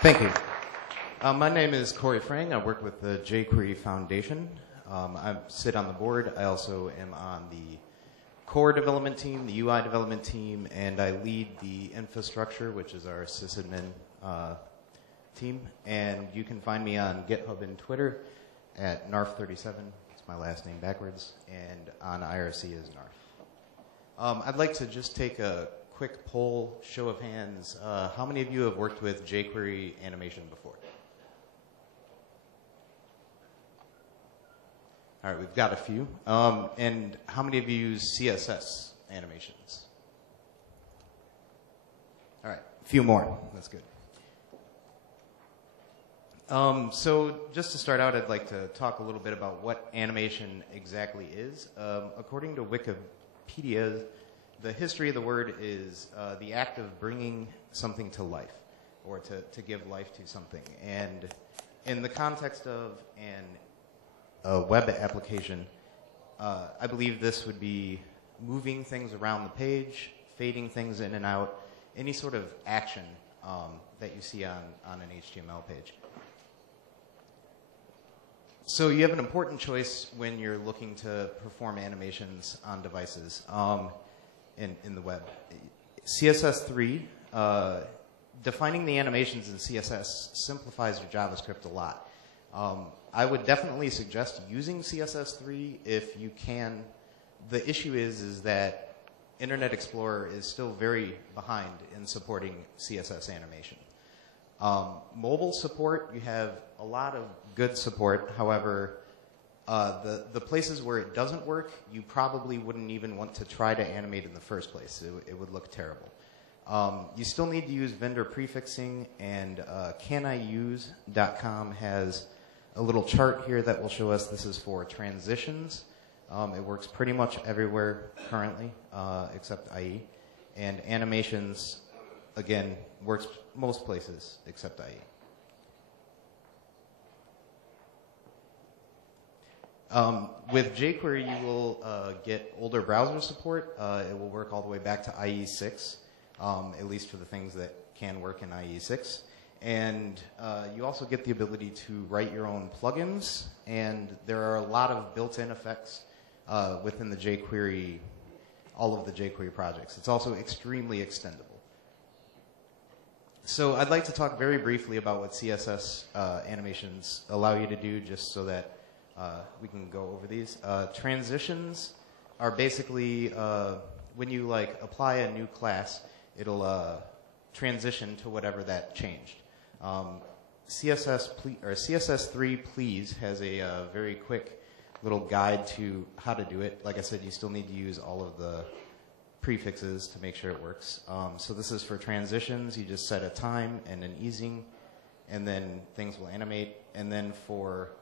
Thank you. My name is Corey Frang. I work with the jQuery Foundation. I sit on the board. I also am on the core development team, the UI development team, and I lead the infrastructure, which is our sysadmin team. And you can find me on GitHub and Twitter at narf37. It's my last name backwards. And on IRC as narf. I'd like to just take a quick poll, show of hands. How many of you have worked with jQuery animation before? All right, we've got a few. And how many of you use CSS animations? All right, a few more. That's good. So just to start out, I'd like to talk a little bit about what animation exactly is. According to Wikipedia, the history of the word is the act of bringing something to life, or to give life to something. And in the context of a web application, I believe this would be moving things around the page, fading things in and out, any sort of action that you see on an HTML page. So you have an important choice when you're looking to perform animations on devices in the web. CSS3, defining the animations in CSS simplifies your JavaScript a lot. I would definitely suggest using CSS3 if you can. The issue is that Internet Explorer is still very behind in supporting CSS animation. Mobile support, you have a lot of good support. However, the places where it doesn't work, you probably wouldn't even want to try to animate in the first place. It would look terrible. You still need to use vendor prefixing, and caniuse.com has a little chart here that will show us this is for transitions. It works pretty much everywhere currently, except IE. And animations, again, works most places except IE. With jQuery, you will get older browser support. It will work all the way back to IE6, at least for the things that can work in IE6. And you also get the ability to write your own plugins, and there are a lot of built-in effects within the jQuery, all of the jQuery projects. It's also extremely extendable. So I'd like to talk very briefly about what CSS animations allow you to do, just so that we can go over these. Transitions are basically when you apply a new class, it'll transition to whatever that changed. CSS3 Please has a very quick little guide to how to do it. Like I said, you still need to use all of the prefixes to make sure it works. So this is for transitions. You just set a time and an easing, and then things will animate. And then for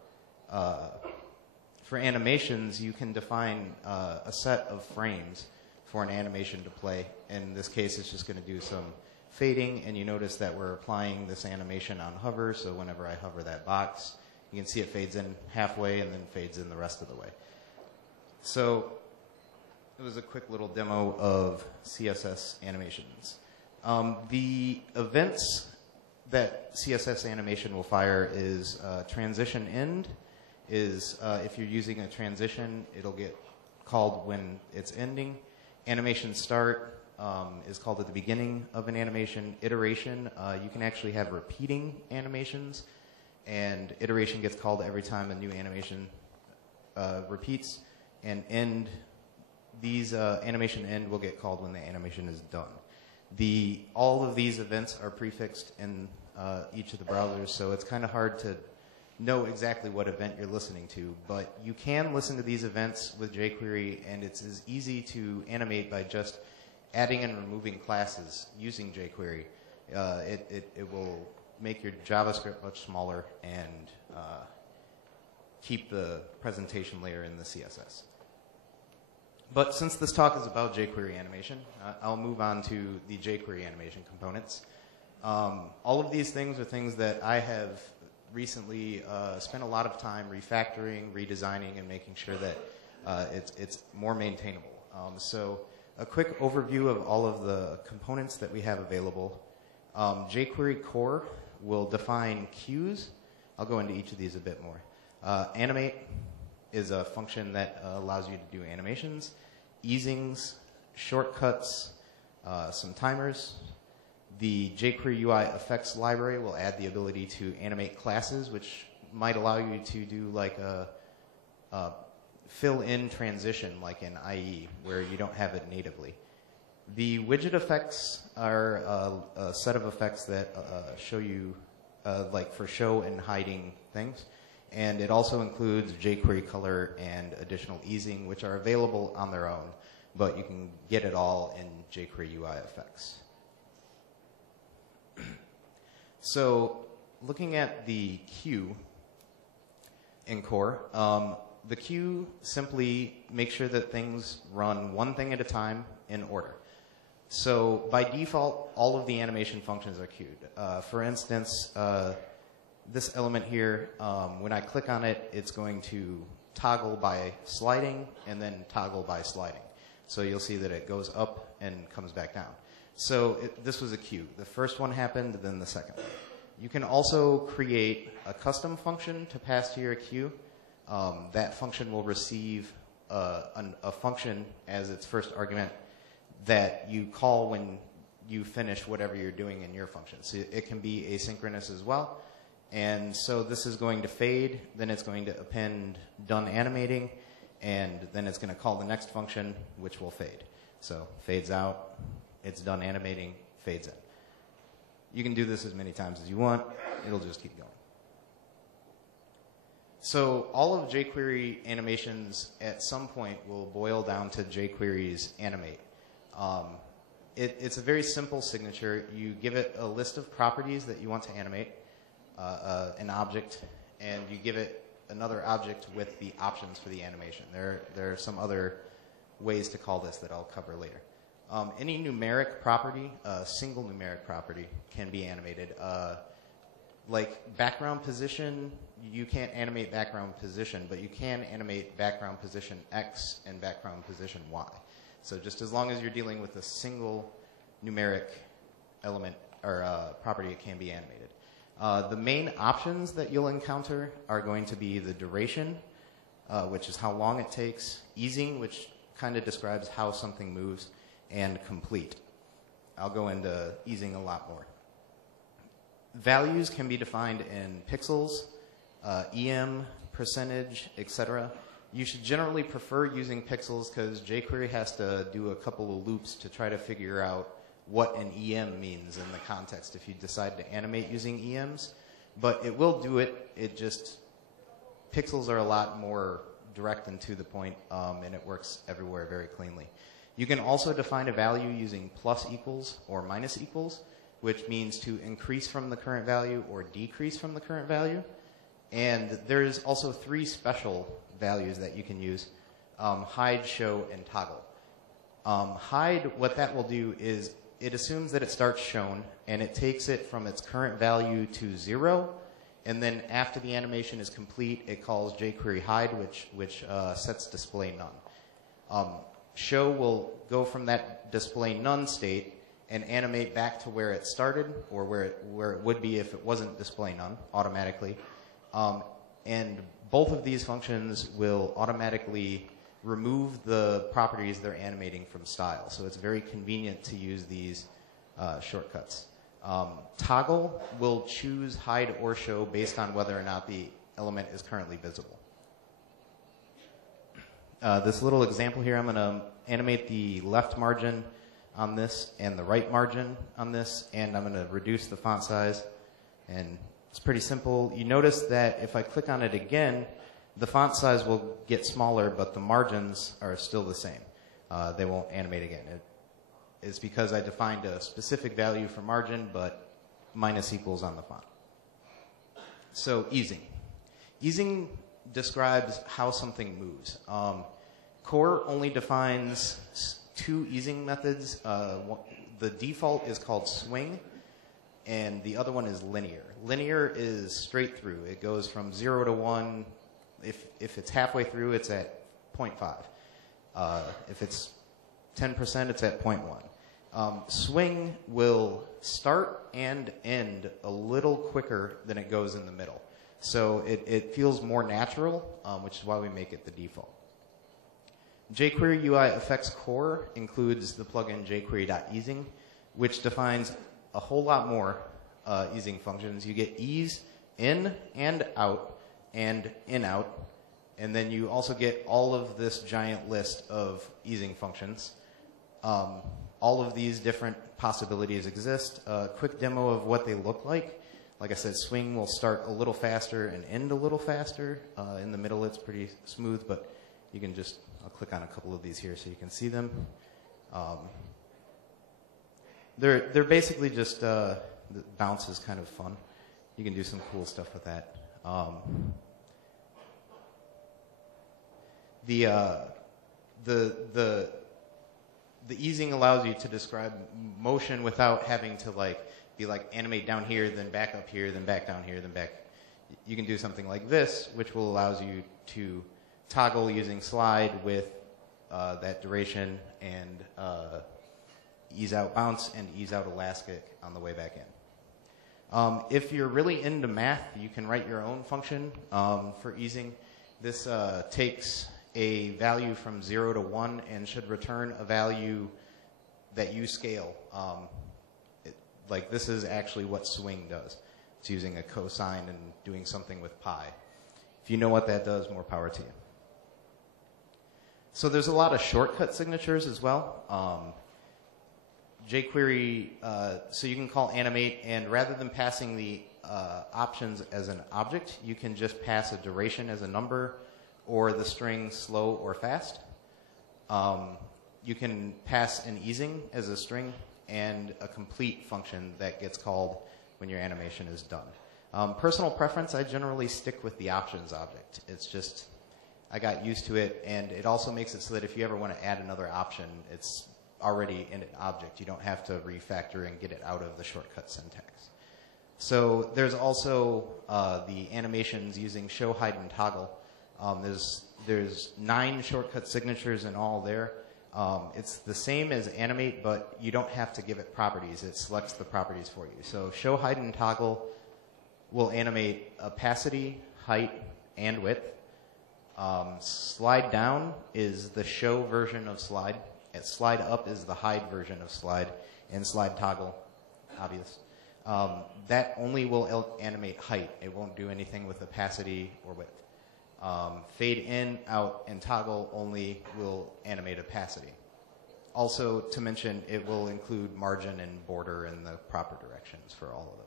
animations, you can define a set of frames for an animation to play. In this case, it's just going to do some fading, and you notice that we're applying this animation on hover, so whenever I hover that box, you can see it fades in halfway and then fades in the rest of the way. So it was a quick little demo of CSS animations. The events that CSS animation will fire is transition end. If you're using a transition, it'll get called when it's ending. Animation start is called at the beginning of an animation. Iteration, you can actually have repeating animations, and iteration gets called every time a new animation repeats. And end, these animation end will get called when the animation is done. All of these events are prefixed in each of the browsers, so it's kind of hard to know exactly what event you're listening to, but you can listen to these events with jQuery, and it's as easy to animate by just adding and removing classes using jQuery. It will make your JavaScript much smaller and keep the presentation layer in the CSS. But since this talk is about jQuery animation, I'll move on to the jQuery animation components. All of these things are things that I have recently spent a lot of time refactoring, redesigning, and making sure that it's more maintainable. So a quick overview of all of the components that we have available. jQuery core will define cues. I'll go into each of these a bit more. Animate is a function that allows you to do animations, easings, shortcuts, some timers. The jQuery UI effects library will add the ability to animate classes, which might allow you to do like a fill-in transition like in IE, where you don't have it natively. The widget effects are a set of effects that show you, like for show and hiding things. And it also includes jQuery color and additional easing, which are available on their own, but you can get it all in jQuery UI effects. So looking at the queue in core, the queue simply makes sure that things run one thing at a time in order. So by default, all of the animation functions are queued. For instance, this element here, when I click on it, it's going to toggle by sliding and then toggle by sliding. So you'll see that it goes up and comes back down. So this was a queue. The first one happened, then the second one. You can also create a custom function to pass to your queue. That function will receive a function as its first argument that you call when you finish whatever you're doing in your function. So it can be asynchronous as well. And so this is going to fade, then it's going to append done animating, and then it's going to call the next function, which will fade. So fades out, it's done animating, fades in. You can do this as many times as you want. It'll just keep going. So all of jQuery animations at some point will boil down to jQuery's animate. It's a very simple signature. You give it a list of properties that you want to animate, an object, and you give it another object with the options for the animation. There are some other ways to call this that I'll cover later. Any numeric property, a single numeric property, can be animated. Like background position, you can't animate background position, but you can animate background position X and background position Y. So just as long as you're dealing with a single numeric element or property, it can be animated. The main options that you'll encounter are going to be the duration, which is how long it takes, easing, which kind of describes how something moves, and complete. I'll go into easing a lot more. Values can be defined in pixels, EM, percentage, etc. You should generally prefer using pixels because jQuery has to do a couple of loops to try to figure out what an EM means in the context if you decide to animate using EMs. But it will do it. It just, pixels are a lot more direct and to the point, and it works everywhere very cleanly. You can also define a value using plus equals or minus equals, which means to increase from the current value or decrease from the current value. And there's also 3 special values that you can use, hide, show, and toggle. Hide, what that will do is it assumes that it starts shown, and it takes it from its current value to 0, and then after the animation is complete, it calls jQuery hide, which sets display none. Show will go from that display none state and animate back to where it started, or where it would be if it wasn't display none automatically. And both of these functions will automatically remove the properties they're animating from style. So it's very convenient to use these shortcuts. Toggle will choose hide or show based on whether or not the element is currently visible. This little example here, I'm going to animate the left margin on this and the right margin on this, and I'm going to reduce the font size. And it's pretty simple. You notice that if I click on it again, the font size will get smaller, but the margins are still the same. They won't animate again. It's because I defined a specific value for margin, but minus equals on the font. So easing. Easing describes how something moves. Core only defines 2 easing methods. The default is called swing, and the other one is linear. Linear is straight through. It goes from 0 to 1. If it's halfway through, it's at 0.5. If it's 10%, it's at 0.1. Swing will start and end a little quicker than it goes in the middle. So it feels more natural, which is why we make it the default. jQuery UI Effects Core includes the plugin jQuery.easing, which defines a whole lot more easing functions. You get ease in and out and in-out, and then you also get all of this giant list of easing functions. All of these different possibilities exist. A quick demo of what they look like. Like I said, swing will start a little faster and end a little faster. In the middle, it's pretty smooth, but you can just, I'll click on a couple of these here so you can see them. They're basically just, the bounce is kind of fun. You can do some cool stuff with that. The easing allows you to describe motion without having to be like animate down here, then back up here, then back down here, then back. You can do something like this, which will allow you to toggle using slide with that duration and ease out bounce and ease out elastic on the way back in. If you're really into math, you can write your own function for easing. This takes a value from 0 to 1 and should return a value that you scale. Like this is actually what swing does. It's using a cosine and doing something with pi. If you know what that does, more power to you. So there's a lot of shortcut signatures as well. jQuery, so you can call animate, and rather than passing the options as an object, you can just pass a duration as a number or the string slow or fast. You can pass an easing as a string and a complete function that gets called when your animation is done. Personal preference, I generally stick with the options object. It's just, I got used to it, and it also makes it so that if you ever want to add another option, it's already in an object. You don't have to refactor and get it out of the shortcut syntax. So there's also the animations using show, hide, and toggle. There's 9 shortcut signatures in all there. It's the same as animate, but you don't have to give it properties. It selects the properties for you. So show, hide, and toggle will animate opacity, height, and width. Slide down is the show version of slide. Slide up is the hide version of slide. And slide toggle, obvious. That only will animate height. It won't do anything with opacity or width. Fade in, out, and toggle only will animate opacity. Also, to mention, it will include margin and border in the proper directions for all of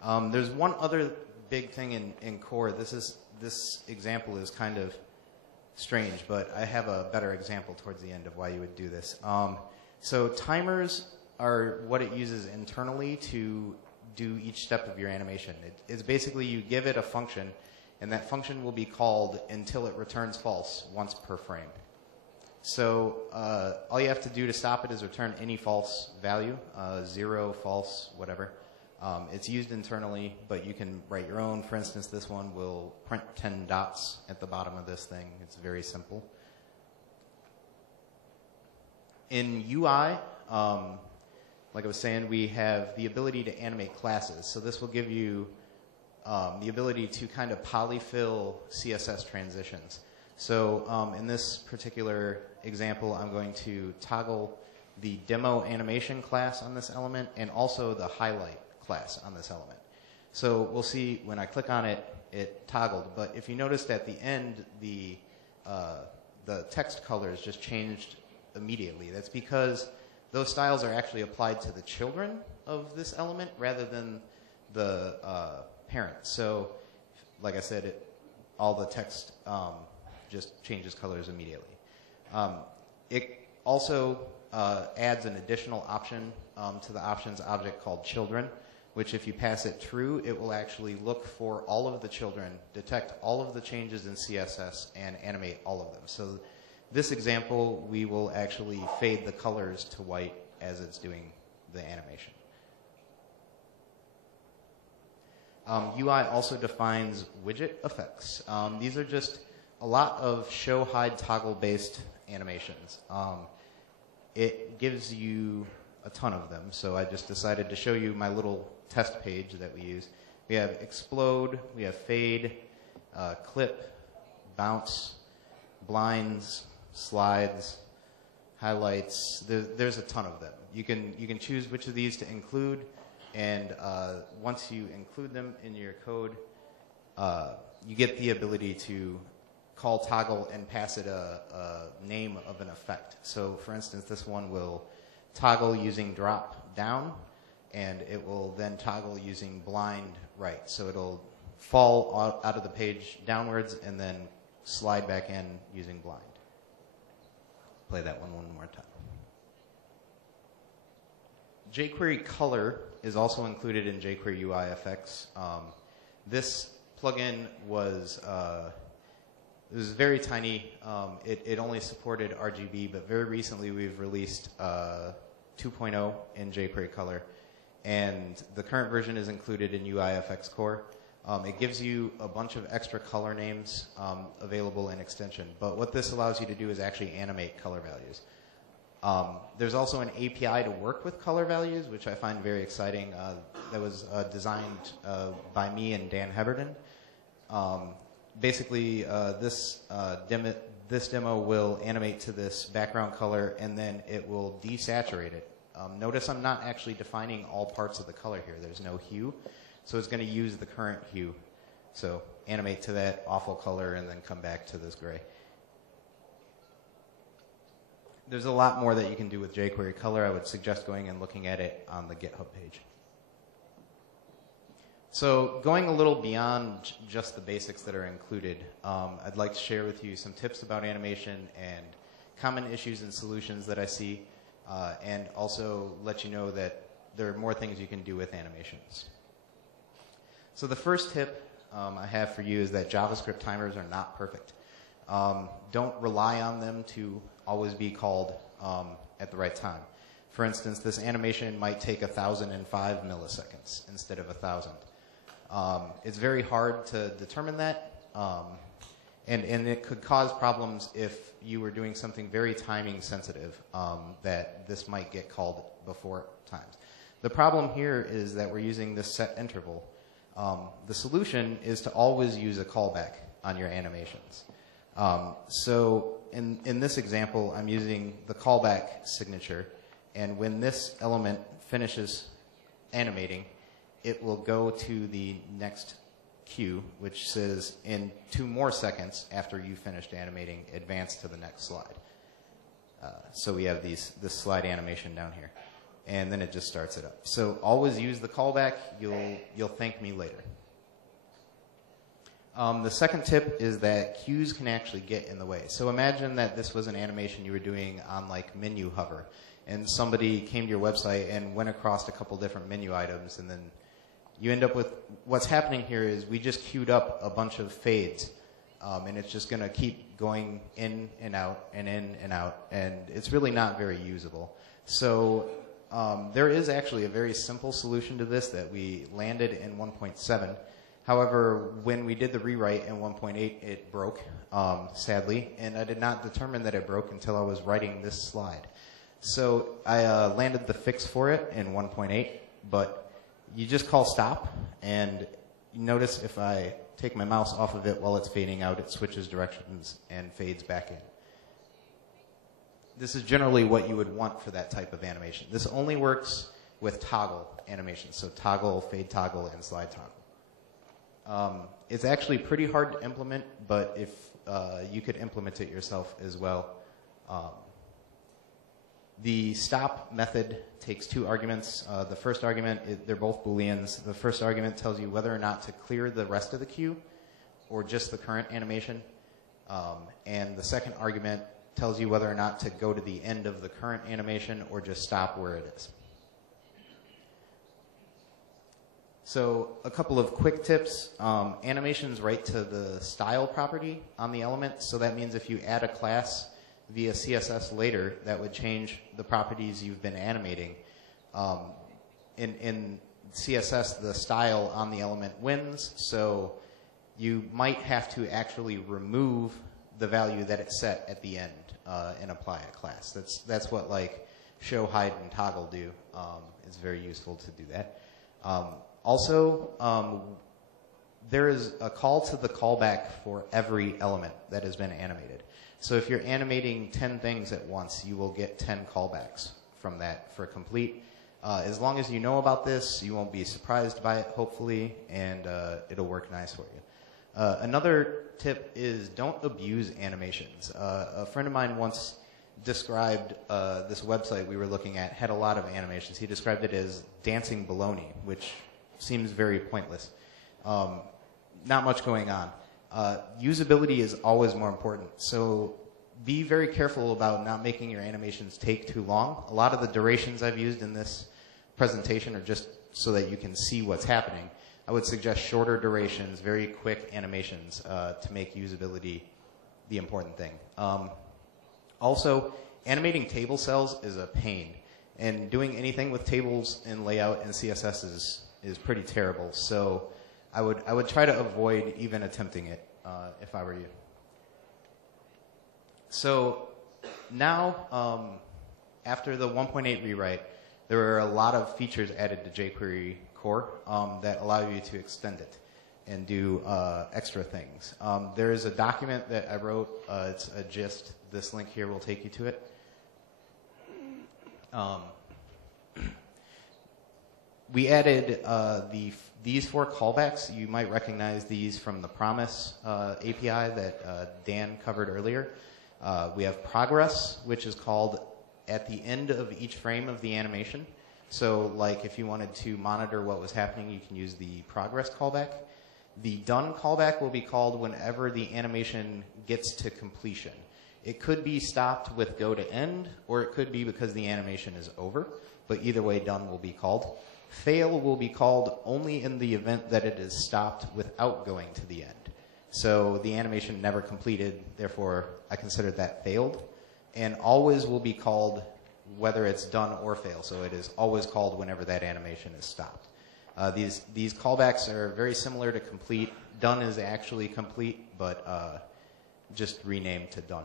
those. There's one other big thing in core. This example is kind of strange, but I have a better example towards the end of why you would do this. So timers are what it uses internally to do each step of your animation. It's basically you give it a function, and that function will be called until it returns false once per frame. So all you have to do to stop it is return any false value, 0, false, whatever. It's used internally, but you can write your own. For instance, this one will print 10 dots at the bottom of this thing. It's very simple. In UI, like I was saying, we have the ability to animate classes. So this will give you the ability to kind of polyfill CSS transitions. So in this particular example, I'm going to toggle the demo animation class on this element and also the highlight class on this element. So we'll see when I click on it, it toggled. But if you noticed at the end, the text colors just changed immediately. That's because those styles are actually applied to the children of this element rather than the parent. So, like I said, all the text just changes colors immediately. It also adds an additional option to the options object called children, which if you pass it true, it will actually look for all of the children, detect all of the changes in CSS, and animate all of them. So this example, we will actually fade the colors to white as it's doing the animation. UI also defines widget effects. These are just a lot of show, hide, toggle based animations. It gives you a ton of them, so I just decided to show you my little test page that we use. We have explode, we have fade, clip, bounce, blinds, slides, highlights. There's a ton of them. You can choose which of these to include, and once you include them in your code, you get the ability to call toggle and pass it a name of an effect. So for instance, this one will toggle using drop down, and it will then toggle using blind right. So it'll fall out of the page downwards and then slide back in using blind. Play that one more time. jQuery color is also included in jQuery UIFX. This plugin was it was very tiny. It only supported RGB, but very recently we've released 2.0 in jQuery color, and the current version is included in UIFX core. It gives you a bunch of extra color names available in extension, but what this allows you to do is actually animate color values. There's also an API to work with color values, which I find very exciting. That was designed by me and Dan Heberden. Basically, this demo will animate to this background color, and then it will desaturate it. Notice I'm not actually defining all parts of the color here. There's no hue, so it's going to use the current hue. So animate to that awful color and then come back to this gray. There's a lot more that you can do with jQuery color. I would suggest going and looking at it on the GitHub page. So going a little beyond just the basics that are included, I'd like to share with you some tips about animation and common issues and solutions that I see, and also let you know that there are more things you can do with animations. So the first tip I have for you is that JavaScript timers are not perfect. Don't rely on them to always be called at the right time. For instance, this animation might take 1,005 milliseconds instead of 1,000. It's very hard to determine that, and it could cause problems if you were doing something very timing sensitive, that this might get called before times. The problem here is that we're using this set interval. The solution is to always use a callback on your animations. So in this example, I'm using the callback signature, and when this element finishes animating, it will go to the next queue, which says in 2 more seconds after you finished animating, advance to the next slide. So we have this slide animation down here, and then it just starts it up. So always use the callback. You'll thank me later. The second tip is that cues can actually get in the way. So imagine that this was an animation you were doing on like menu hover, and somebody came to your website and went across a couple different menu items, and then you end up with, what's happening here is we just queued up a bunch of fades, and it's just going to keep going in and out and in and out, and it's really not very usable. So there is actually a very simple solution to this that we landed in 1.7. However, when we did the rewrite in 1.8, it broke, sadly, and I did not determine that it broke until I was writing this slide. So I landed the fix for it in 1.8, but you just call stop, and you notice if I take my mouse off of it while it's fading out, it switches directions and fades back in. This is generally what you would want for that type of animation. This only works with toggle animations, so toggle, fade toggle, and slide toggle. It's actually pretty hard to implement, but if you could implement it yourself as well. The stop method takes 2 arguments. The first argument, they're both Booleans. The first argument tells you whether or not to clear the rest of the queue or just the current animation. And the second argument tells you whether or not to go to the end of the current animation or just stop where it is. So a couple of quick tips. Animations write to the style property on the element. So that means if you add a class via CSS later, that would change the properties you've been animating. In CSS, the style on the element wins, so you might have to actually remove the value that it set at the end and apply a class. That's what like show, hide, and toggle do. It's very useful to do that. Also, there is a call to the callback for every element that has been animated. So if you're animating 10 things at once, you will get 10 callbacks from that for complete. As long as you know about this, you won't be surprised by it, hopefully, and it'll work nice for you. Another tip is don't abuse animations. A friend of mine once described this website we were looking at, had a lot of animations. He described it as dancing baloney, which seems very pointless. Not much going on. Usability is always more important. So be very careful about not making your animations take too long. A lot of the durations I've used in this presentation are just so that you can see what's happening. I would suggest shorter durations, very quick animations to make usability the important thing. Also, animating table cells is a pain. And doing anything with tables in layout and CSS is pretty terrible. So I would try to avoid even attempting it if I were you. So now, after the 1.8 rewrite, there are a lot of features added to jQuery core that allow you to extend it and do extra things. There is a document that I wrote. It's a gist. This link here will take you to it. We added these 4 callbacks. You might recognize these from the Promise API that Dan covered earlier. We have progress, which is called at the end of each frame of the animation. So like if you wanted to monitor what was happening, you can use the progress callback. The done callback will be called whenever the animation gets to completion. It could be stopped with go to end, or it could be because the animation is over. But either way, done will be called. Fail will be called only in the event that it is stopped without going to the end. So the animation never completed, therefore I consider that failed. And always will be called whether it's done or fail. So it is always called whenever that animation is stopped. These callbacks are very similar to complete. Done is actually complete, but just renamed to done.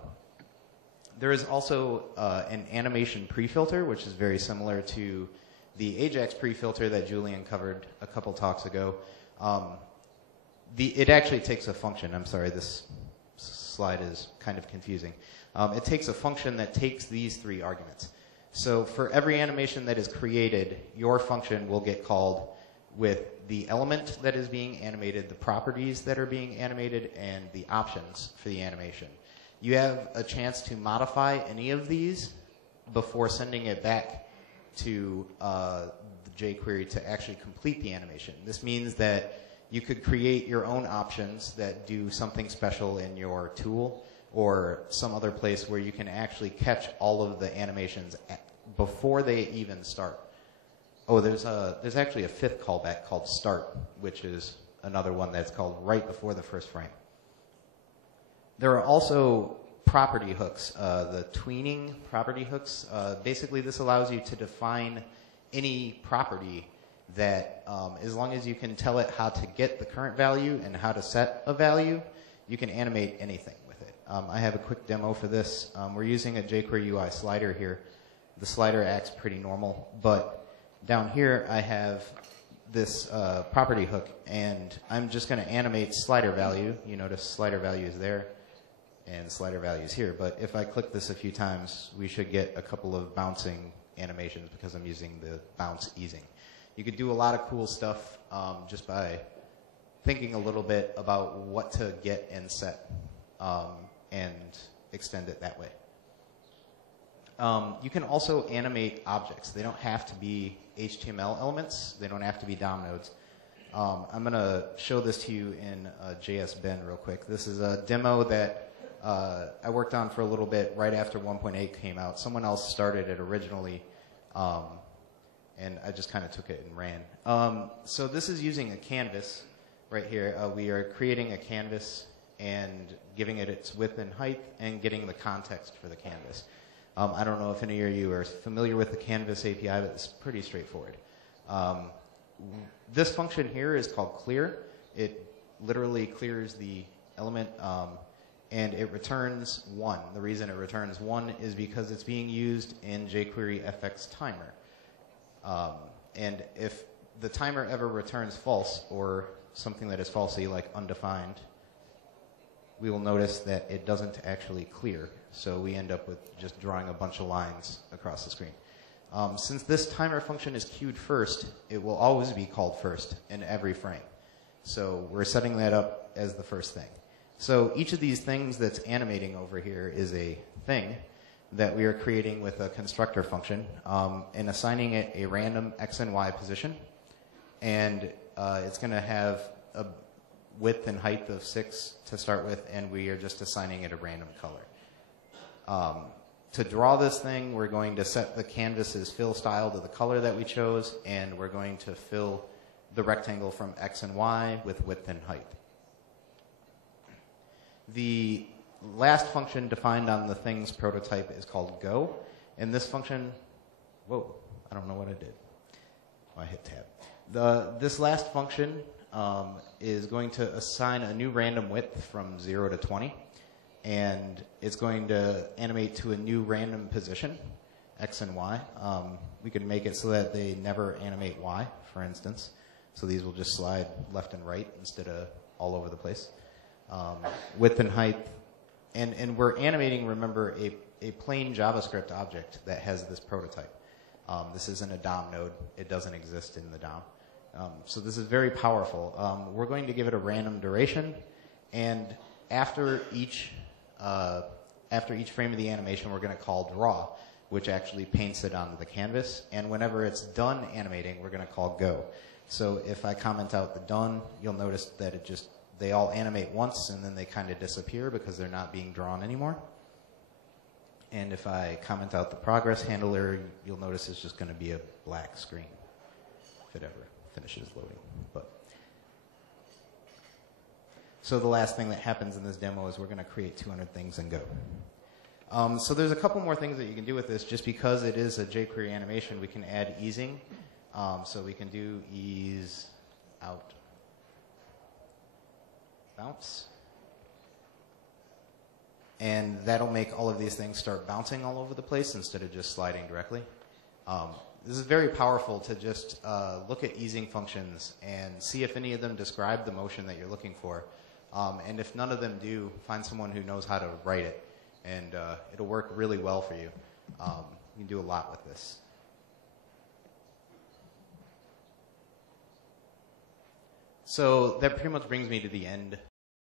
There is also an animation pre-filter, which is very similar to the Ajax pre-filter that Julian covered a couple talks ago. It actually takes a function. I'm sorry, this slide is kind of confusing. It takes a function that takes these 3 arguments. So for every animation that is created, your function will get called with the element that is being animated, the properties that are being animated, and the options for the animation. You have a chance to modify any of these before sending it back to the jQuery to actually complete the animation. This means that you could create your own options that do something special in your tool or some other place where you can actually catch all of the animations before they even start. Oh, there's actually a 5th callback called start, which is another one that's called right before the first frame. There are also property hooks, the tweening property hooks. Basically, this allows you to define any property that, as long as you can tell it how to get the current value and how to set a value, you can animate anything with it. I have a quick demo for this. We're using a jQuery UI slider here. The slider acts pretty normal, but down here I have this property hook, and I'm just going to animate slider value. You notice slider value is there, and slider value is here. But if I click this a few times, we should get a couple of bouncing animations because I'm using the bounce easing. You could do a lot of cool stuff just by thinking a little bit about what to get and set and extend it that way. You can also animate objects. They don't have to be HTML elements. They don't have to be DOM nodes. I'm going to show this to you in JS Ben real quick. This is a demo that I worked on for a little bit right after 1.8 came out. Someone else started it originally, and I just kind of took it and ran. So this is using a canvas right here. We are creating a canvas and giving it its width and height and getting the context for the canvas. I don't know if any of you are familiar with the Canvas API, but it's pretty straightforward. This function here is called clear. It literally clears the element, and it returns 1. The reason it returns 1 is because it's being used in jQuery FX timer. And if the timer ever returns false, or something that is falsely like undefined, we will notice that it doesn't actually clear. So we end up with just drawing a bunch of lines across the screen. Since this timer function is queued first, it will always be called first in every frame. So we're setting that up as the first thing. So each of these things that's animating over here is a thing that we are creating with a constructor function and assigning it a random x and y position. And it's going to have a width and height of 6 to start with, and we are just assigning it a random color. To draw this thing, we're going to set the canvas's fill style to the color that we chose, and we're going to fill the rectangle from x and y with width and height. The last function defined on the thing's prototype is called go, and this function, whoa, I don't know what I did. I hit tab. This last function is going to assign a new random width from 0 to 20, and it's going to animate to a new random position, x and y. We can make it so that they never animate y, for instance. So these will just slide left and right instead of all over the place. Width and height. And we're animating, remember, a plain JavaScript object that has this prototype. This isn't a DOM node. It doesn't exist in the DOM. So this is very powerful. We're going to give it a random duration, and after each frame of the animation, we're going to call draw, which actually paints it onto the canvas. And whenever it's done animating, we're going to call go. So if I comment out the done, you'll notice that they all animate once, and then they kind of disappear because they're not being drawn anymore. And if I comment out the progress handler, you'll notice it's just going to be a black screen if it ever finishes loading. So the last thing that happens in this demo is we're going to create 200 things and go. So there's a couple more things that you can do with this. Just because it is a jQuery animation, we can add easing. So we can do ease out bounce. And that'll make all of these things start bouncing all over the place instead of just sliding directly. This is very powerful to just look at easing functions and see if any of them describe the motion that you're looking for. And if none of them do, find someone who knows how to write it, and it'll work really well for you. You can do a lot with this. So that pretty much brings me to the end